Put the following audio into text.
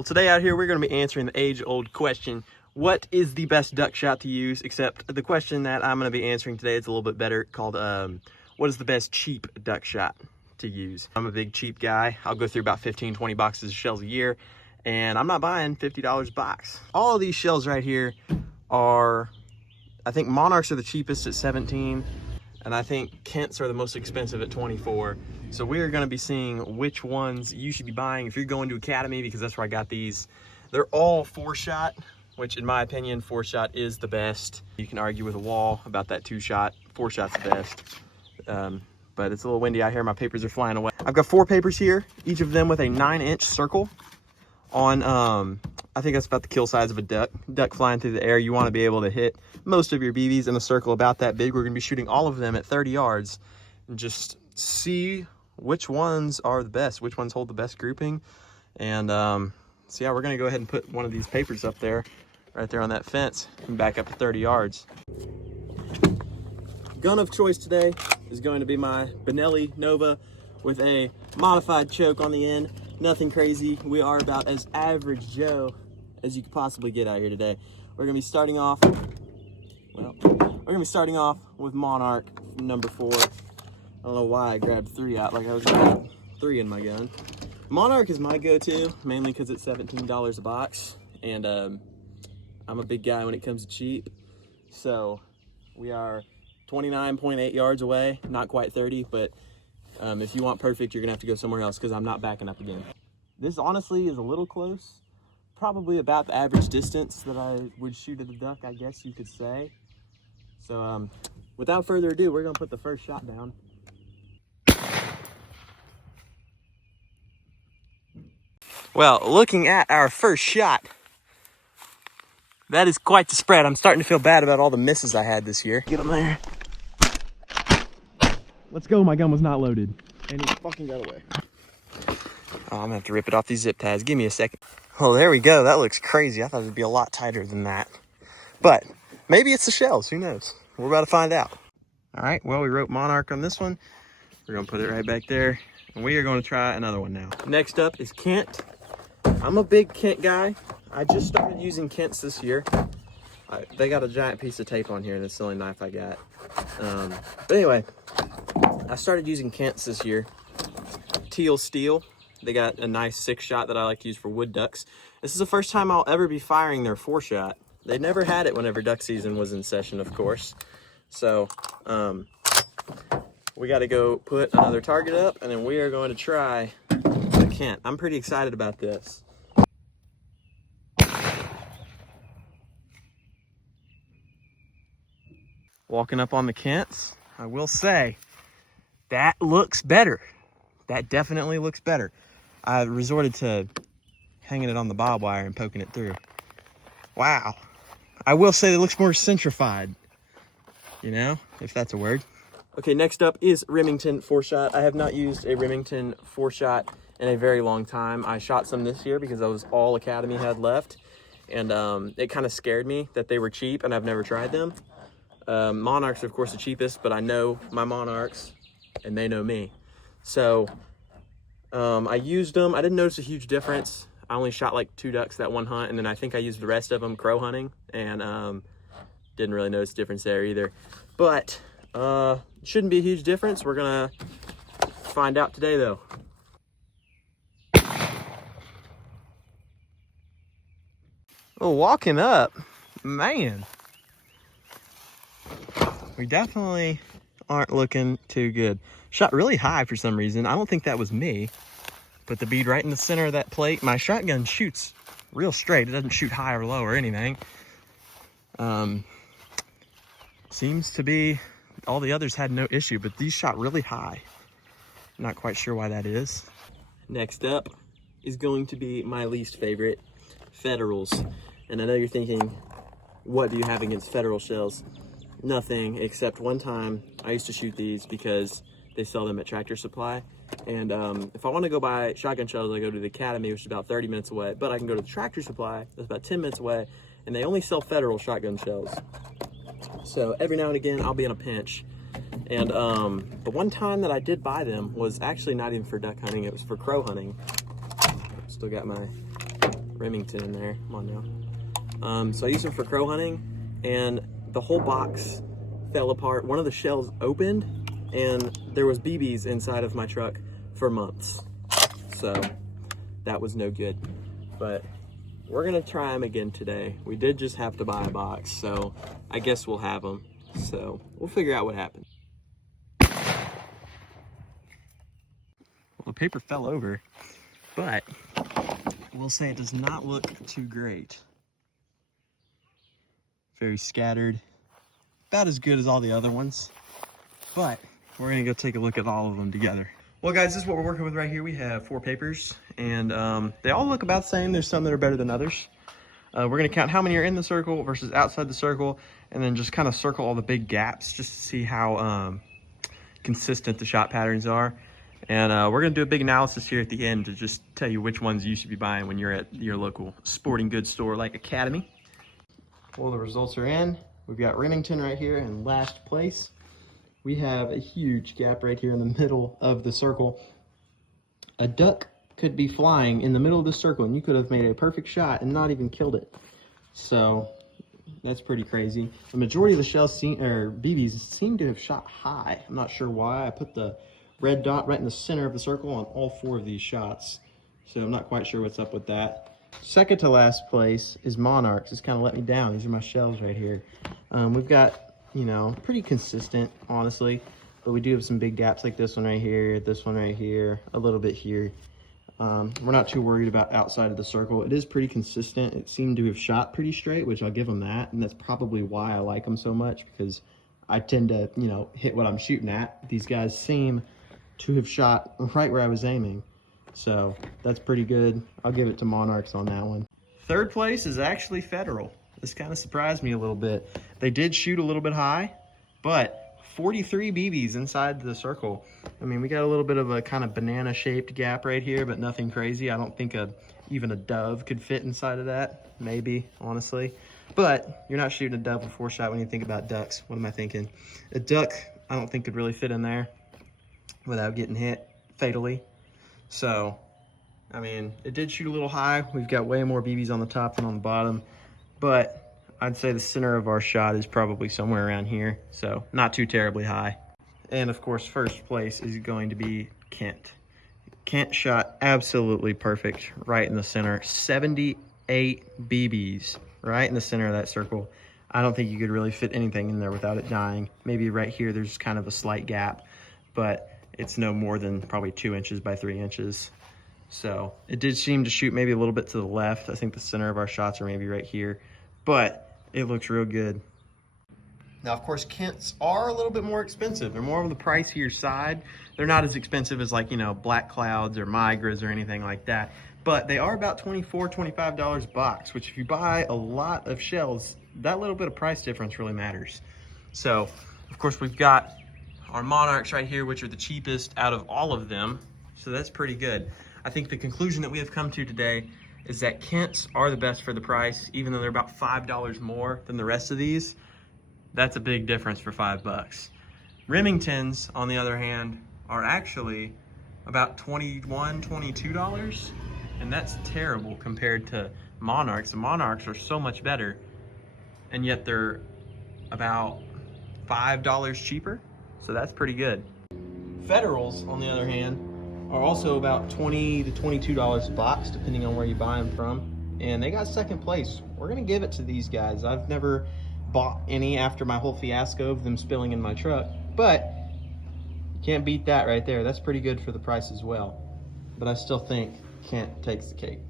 Well, today out here, we're going to be answering the age-old question, what is the best duck shot to use? Except the question that I'm going to be answering today is a little bit better, called, what is the best cheap duck shot to use? I'm a big cheap guy. I'll go through about 15, 20 boxes of shells a year, and I'm not buying $50 a box. All of these shells right here are, I think Monarchs are the cheapest at 17, and I think Kents are the most expensive at 24. So we're gonna be seeing which ones you should be buying if you're going to Academy, because that's where I got these. They're all 4-shot, which in my opinion, 4-shot is the best. You can argue with a wall about that 2-shot. 4-shot's the best. But it's a little windy out here. My papers are flying away. I've got 4 papers here, each of them with a 9-inch circle on, I think that's about the kill size of a duck. Duck flying through the air, you wanna be able to hit most of your BBs in a circle about that big. We're gonna be shooting all of them at 30 yards and just see which ones are the best, which ones hold the best grouping. And so yeah, we're gonna go ahead and put one of these papers up there, right there on that fence, and back up to 30 yards. Gun of choice today is going to be my Benelli Nova with a modified choke on the end. Nothing crazy. We are about as average Joe as you could possibly get out here today. We're gonna be starting off, well, we're gonna be starting off with Monarch number 4. I don't know why I grabbed 3 out, like I was grabbing 3 in my gun. Monarch is my go-to, mainly because it's $17 a box, and I'm a big guy when it comes to cheap. So we are 29.8 yards away, not quite 30, but if you want perfect, you're gonna have to go somewhere else because I'm not backing up again. This honestly is a little close, probably about the average distance that I would shoot at a duck, I guess you could say. So without further ado, we're gonna put the first shot down. Well, looking at our first shot, that is quite the spread. I'm starting to feel bad about all the misses I had this year. Get them there. Let's go, my gun was not loaded. And it fucking got away. Oh, I'm gonna have to rip it off these zip ties. Give me a second. Oh, there we go. That looks crazy. I thought it'd be a lot tighter than that. But maybe it's the shells, who knows? We're about to find out. All right, well, we wrote Monarch on this one. We're gonna put it right back there. And we are gonna try another one now. Next up is Kent. I'm a big Kent guy. I just started using Kents this year. They got a giant piece of tape on here, and it's the only knife I got. But anyway, I started using Kents this year. Teal Steel. They got a nice 6-shot that I like to use for wood ducks. This is the first time I'll ever be firing their 4-shot. They never had it whenever duck season was in session, of course. So, we got to go put another target up, and then we are going to try the Kent. I'm pretty excited about this. Walking up on the Kents, I will say, that looks better. That definitely looks better. I resorted to hanging it on the barbed wire and poking it through. Wow. I will say it looks more centrified, you know, if that's a word. Okay, next up is Remington 4-shot. I have not used a Remington 4-shot in a very long time. I shot some this year because that was all Academy had left. And it kind of scared me that they were cheap and I've never tried them. Monarchs are of course the cheapest, but I know my Monarchs and they know me. So I used them. I didn't notice a huge difference. I only shot like 2 ducks that one hunt, and then I think I used the rest of them crow hunting, and didn't really notice a difference there either. But shouldn't be a huge difference. We're gonna find out today though. Well, walking up, man, we definitely aren't looking too good. Shot really high for some reason. I don't think that was me. Put the bead right in the center of that plate. My shotgun shoots real straight. It doesn't shoot high or low or anything. Seems to be all the others had no issue, but these shot really high. Not quite sure why that is. Next up is going to be my least favorite, Federals. And I know you're thinking, what do you have against Federal shells? Nothing, except one time I used to shoot these because they sell them at Tractor Supply. And if I want to go buy shotgun shells, I go to the Academy, which is about 30 minutes away. But I can go to the Tractor Supply, that's about 10 minutes away, and they only sell Federal shotgun shells. So every now and again, I'll be in a pinch. And the one time that I did buy them was actually not even for duck hunting, it was for crow hunting. Still got my Remington in there. Come on now. So I used them for crow hunting, and the whole box fell apart. One of the shells opened, and there was BBs inside of my truck for months. So that was no good. But we're gonna try them again today. We did just have to buy a box, so I guess we'll have them. So we'll figure out what happened. Well, the paper fell over, but we'll say it does not look too great. Very scattered, about as good as all the other ones, but we're gonna go take a look at all of them together. Well guys, this is what we're working with right here. We have 4 papers, and they all look about the same. There's some that are better than others. We're gonna count how many are in the circle versus outside the circle, and then just kind of circle all the big gaps just to see how consistent the shot patterns are. And we're gonna do a big analysis here at the end to just tell you which ones you should be buying when you're at your local sporting goods store like Academy. Well, the results are in. We've got Remington right here in last place. We have a huge gap right here in the middle of the circle. A duck could be flying in the middle of the circle, and you could have made a perfect shot and not even killed it. So that's pretty crazy. The majority of the shells BBs seem to have shot high. I'm not sure why. I put the red dot right in the center of the circle on all 4 of these shots, so I'm not quite sure what's up with that. Second to last place is Monarchs. It's kind of let me down. These are my shells right here. We've got, you know, pretty consistent, honestly, but we do have some big gaps like this one right here, a little bit here. We're not too worried about outside of the circle. It is pretty consistent. It seemed to have shot pretty straight, which I'll give them that, and that's probably why I like them so much, because I tend to, you know, hit what I'm shooting at. These guys seem to have shot right where I was aiming, so that's pretty good. I'll give it to Monarchs on that one. Third place is actually Federal. This kind of surprised me a little bit. They did shoot a little bit high, but 43 BBs inside the circle. I mean, we got a little bit of a kind of banana shaped gap right here, but nothing crazy. I don't think even a dove could fit inside of that. Maybe, honestly. But you're not shooting a dove with 4-shot when you think about ducks. What am I thinking? A duck, I don't think could really fit in there without getting hit fatally. So, I mean, it did shoot a little high. We've got way more BBs on the top than on the bottom, but I'd say the center of our shot is probably somewhere around here, so not too terribly high. And of course, first place is going to be Kent. Kent shot absolutely perfect right in the center. 78 BBs right in the center of that circle. I don't think you could really fit anything in there without it dying. Maybe right here there's kind of a slight gap, but it's no more than probably 2 inches by 3 inches. So it did seem to shoot maybe a little bit to the left. I think the center of our shots are maybe right here, but it looks real good. Now, of course, Kents are a little bit more expensive. They're more on the pricier side. They're not as expensive as, like, you know, Black Clouds or Migras or anything like that, but they are about $24, $25 a box, which if you buy a lot of shells, that little bit of price difference really matters. So, of course, we've got our Monarchs right here, which are the cheapest out of all of them. So that's pretty good. I think the conclusion that we have come to today is that Kents are the best for the price, even though they're about $5 more than the rest of these. That's a big difference for $5. Remingtons, on the other hand, are actually about $21, $22, and that's terrible compared to Monarchs. The Monarchs are so much better, and yet they're about $5 cheaper. So that's pretty good. Federals, on the other hand, are also about $20 to $22 a box, depending on where you buy them from. And they got second place. We're gonna give it to these guys. I've never bought any after my whole fiasco of them spilling in my truck, but you can't beat that right there. That's pretty good for the price as well. But I still think Kent takes the cake.